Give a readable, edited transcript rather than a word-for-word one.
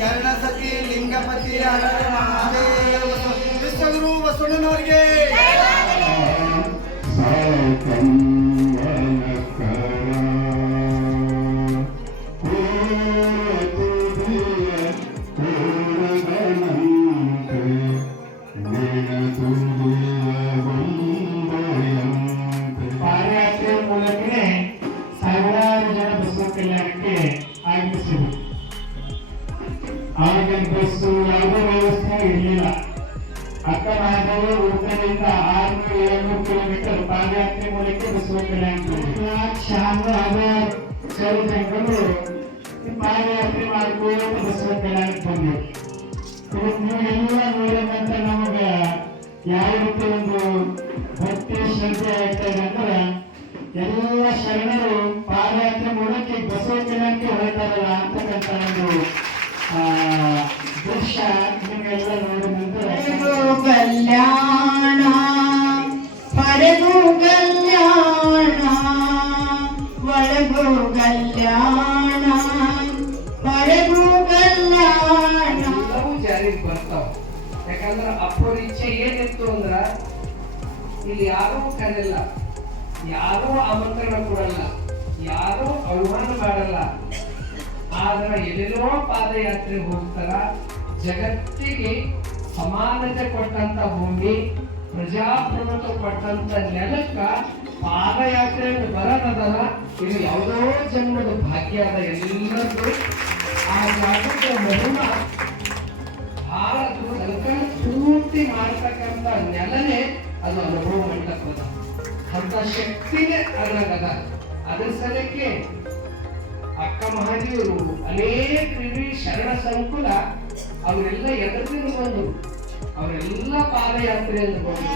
ಶರಣಸತಿ ಲಿಂಗಪತಿ ಹರ ಮಹಾದೇವ ವಿಶ್ವಗುರು ಬಸವಣ್ಣನವರಿಗೆ ಪಾದಯಾತ್ರೆ ಮೂಲಕನೇ ಸಾವಿರಾರು ಜನ ಬಸವ ಕಲ್ಯಾಣಕ್ಕೆ ಆಗಮಿಸಿದರು. ಆಗ ಬಸ್ಸು ಯಾವುದೇ ವ್ಯವಸ್ಥೆ ಇರಲಿಲ್ಲ. ಅಕ್ಕ ಮಹಾದೇವಿ ಉಡುಪಿಯಿಂದ 600-700 ಕಿಲೋಮೀಟರ್ ಪಾದಯಾತ್ರೆ ಮೂಲಕ ಬಸವ ಕಲ್ಯಾಣ ಜನಗಳು ಪಾದಯಾತ್ರೆ ಮಾಡಿಕೊಂಡು ಬಸವ ಕಲ್ಯಾಣಕ್ಕೆ ಬಂದರು. ನೀವೆಲ್ಲ ನೋಡಿದ ನಂತರ ನಮಗೆ ಯಾವ ರೀತಿ ಒಂದು ಭಕ್ತಿ ಶ್ರದ್ಧೆ ಆಗ್ತಾ ಇದೆ ಅಂದ್ರೆ ಎಲ್ಲ ಶರಣರು ಪಾದಯಾತ್ರೆ ಮೂಲಕ ಬಸವ ಕಲ್ಯಾಣಕ್ಕೆ ಹೊರಟಾರಲ್ಲ ಅಂತಕ್ಕಂಥ ಒಂದು ದೃಶ್ಯ ನಿಮಗೆಲ್ಲ ನೋಡಿದ ನಂತರ ಕಲ್ಯಾಣ ಹೊರಗೂ ಕಲ್ಯಾಣ ಒಳಗೂ ಕಲ್ಯಾಣ ಹೊರಗೂ ಕಲ್ಯಾಣ ಎಲ್ಲವೂ ಜಾರಿಗೆ ಬರ್ತಾವ. ಯಾಕಂದ್ರೆ ಅಪ್ಪರ ಇಚ್ಛೆ ಏನಿತ್ತು ಅಂದ್ರ ಇಲ್ಲಿ ಯಾರೂ ಕರೆಯಲ್ಲ, ಯಾರೂ ಆಮಂತ್ರಣ ಕೊಡಲ್ಲ, ಯಾರೂ ಆಹ್ವಾನ ಮಾಡಲ್ಲ. ಆದ್ರೆ ಎಲ್ಲೆಲ್ಲೋ ಪಾದಯಾತ್ರೆ ಹೋಗ್ತಾರ. ಜಗತ್ತಿಗೆ ಸಮಾನತೆ ಕೊಟ್ಟಂತ ಭೂಮಿ, ಪ್ರಜಾಪ್ರಭುತ್ವ ಕೊಟ್ಟಂತ ನೆಲಕ್ಕ ಪಾದಯಾತ್ರೆ ಬರೋದಲ್ಲ. ಇದು ಯಾವುದೋ ಜನ್ಮದ ಭಾಗ್ಯ ಅದ ಎಲ್ಲರೂ. ಆ ಜಾಗದ ಮಹಿಮಾ ಬಹಳ ಪೂರ್ತಿ ಮಾಡ್ತಕ್ಕಂಥ ನೆಲನೇ ಅದು ಅನುಭವ ಮಂಟಪದ ಅಂತ ಶಕ್ತಿನೇ ಅದ್ರಾಗದ. ಅದ್ರ ಸಲಕ್ಕೆ ಅಕ್ಕ ಮಹಾದೇವರು ಅನೇಕ ಶರಣ ಸಂಕುಲ ಅವರೆಲ್ಲ ಎದುರಿನ ಬಂದು ಅವರೆಲ್ಲ ಪಾದಯಾತ್ರೆಯನ್ನು ಬಂದು